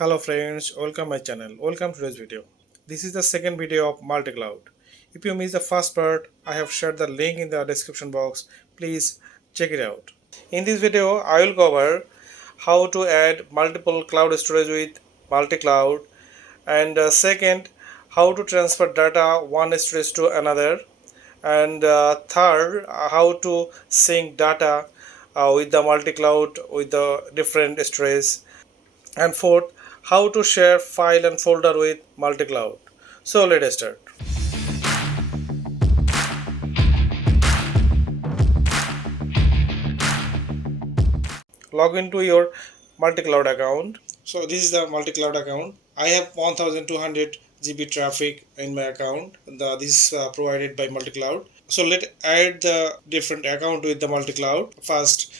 Hello friends, welcome my channel. Welcome to today's video. This is the second video of multi-cloud. If you missed the first part, I have shared the link in the description box. Please check it out. In this video, I will cover how to add multiple cloud storage with multi-cloud, and second, how to transfer data one storage to another, and third, how to sync data with the multi-cloud with the different storage, and fourth, how to share file and folder with multi-cloud. So let's start. Log into your multi-cloud account. So this is the multi-cloud account. I have 1200 GB traffic in my account. This is provided by multi-cloud. So let's add the different account with the multi-cloud. First,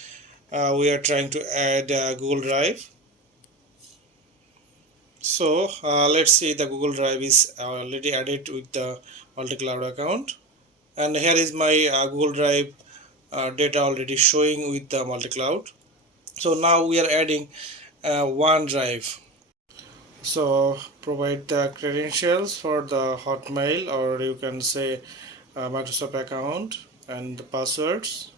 we are trying to add Google Drive. So let's see, the Google Drive is already added with the multi-cloud account, and here is my Google Drive data already showing with the multi-cloud. So now we are adding OneDrive. So provide the credentials for the Hotmail, or you can say Microsoft account, and the passwords.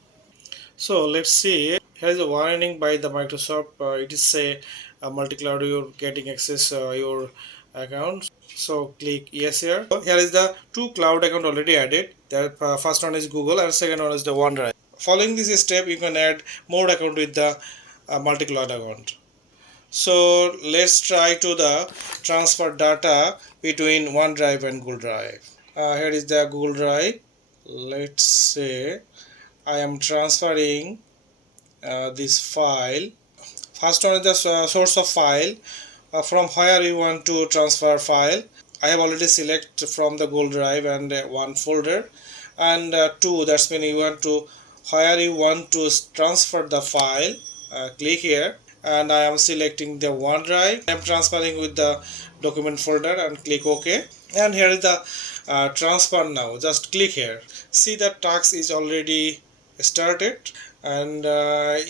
So let's see. Here is a warning by the Microsoft. It is say multi-cloud you're getting access your account. So click yes here. Here is the two cloud account already added. The first one is Google and second one is the OneDrive. Following this step, you can add more account with the multi-cloud account. So let's try to the transfer data between OneDrive and Google Drive. Here is the Google Drive. Let's say I am transferring this file. First one is the source of file, from where you want to transfer file. I have already selected from the Google Drive and one folder, and two, that's mean you want to where you want to transfer the file. Click here, and I am selecting the OneDrive. I am transferring with the document folder and click OK. And here is the transfer now. Just click here. See, the task is already started, and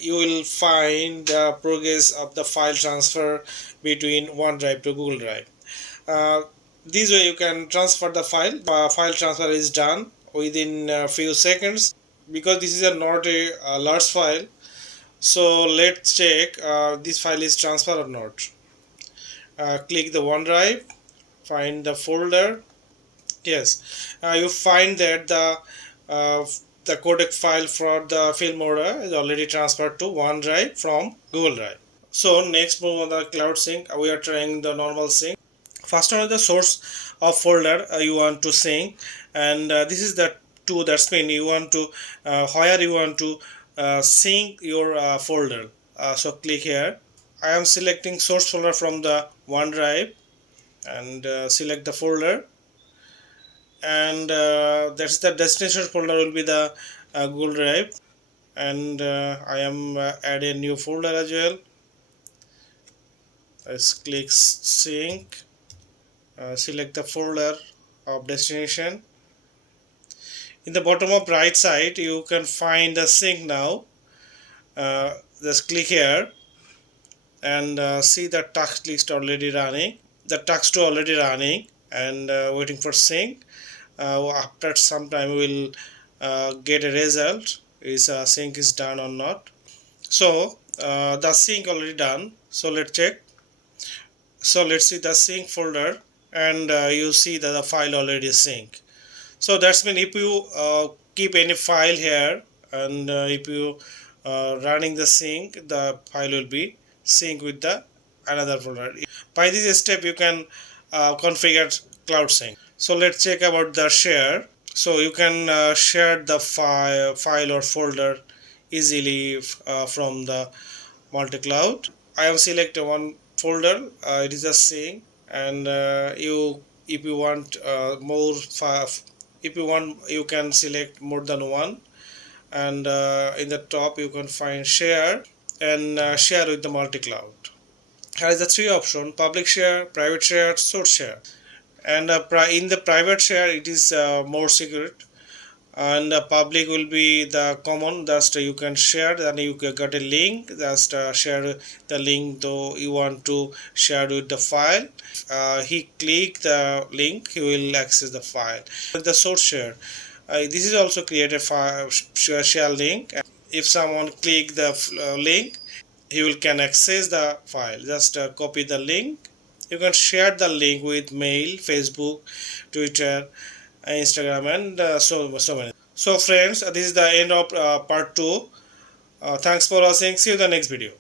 you will find the progress of the file transfer between OneDrive to Google Drive. This way you can transfer the file. File transfer is done within a few seconds. Because this is not a large file, so let's check this file is transferred or not. Click the OneDrive, find the folder. Yes, you find that the codec file for the Filmora is already transferred to OneDrive from Google Drive. So next, move on the cloud sync. We are trying the normal sync. First one is the source of folder you want to sync, and this is the two, that's mean you want to where you want to sync your folder. So click here. I am selecting source folder from the OneDrive, and select the folder, and that's the destination folder will be the Google Drive, and I am add a new folder as well. Let's click sync. Select the folder of destination. In the bottom of right side, you can find the sync now. Just click here, and see the task list already running. The task 2 already running, and waiting for sync. After some time, we will get a result is sync is done or not. So the sync already done. So let's check. So let's see the sync folder, and you see that the file already sync. So that's mean if you keep any file here, and if you running the sync, the file will be sync with the another folder. By this step, you can configure cloud sync. So let's check about the share. So you can share the file or folder easily from the multi-cloud. I have selected one folder. It is a sync, and you if you want more if you want, you can select more than one, and in the top you can find share, and share with the multi-cloud. Here is the three option: public share, private share, source share. And in the private share, it is more secret. and public will be the common. Just you can share, and you get a link. Just share the link though you want to share with the file. He click the link, he will access the file. The source share, this is also create a file share link. If someone click the link, he will can access the file. Just copy the link. You can share the link with mail, Facebook, Twitter, Instagram, and so many. So friends, this is the end of part 2. Thanks for watching. See you in the next video.